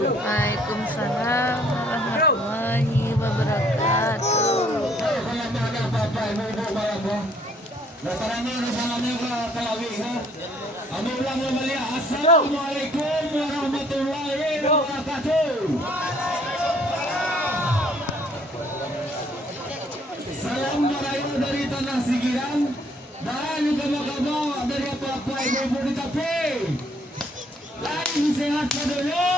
Waalaikumsalam warahmatullahi wabarakatuh. Assalamualaikum warahmatullahi wabarakatuh. Salam merayu dari tanah Sigiran dan juga kabar dari apa-apa ibu di kafe. Lain sehat dulu.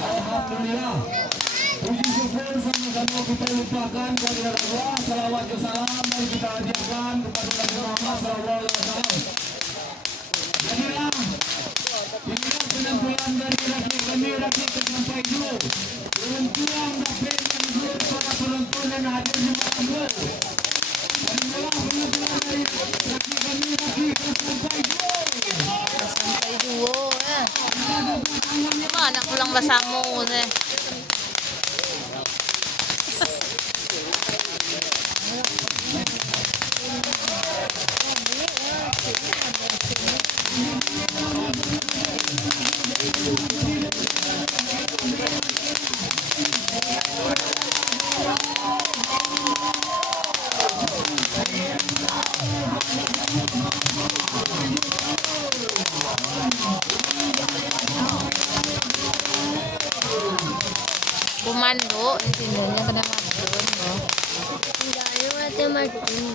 Alhamdulillah. Puji syukur sama-sama kita lupakan kepada Allah. Salawat dan salam yang kita hadiahkan kepada Nabi Muhammad SAW. Jadilah inilah penampilan dari rakyat kami, rakyat sampai dulu. Beruntung dapat menghibur para penonton dan hadir di malam dulu. Inilah penampilan dari rakyat kami, rakyat sampai dulu. Sampai duo ya. Mana pulang bersama nih. Komando di sininya kena matun loh. Enggak ada matun.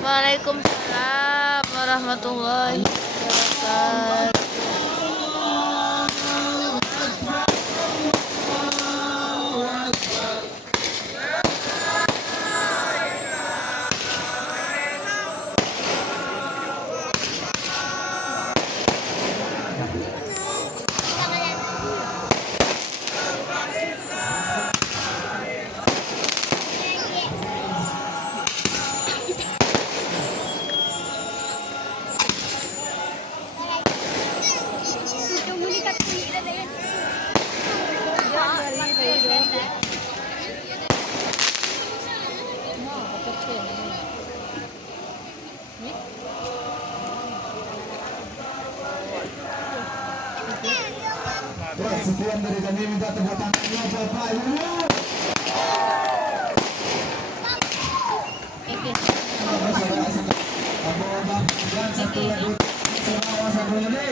Waalaikumsalam warahmatullahi wabarakatuh. sekian dari kami, minta tepuk tangannya Bapak Ibu. Satu lagi, satu lagi.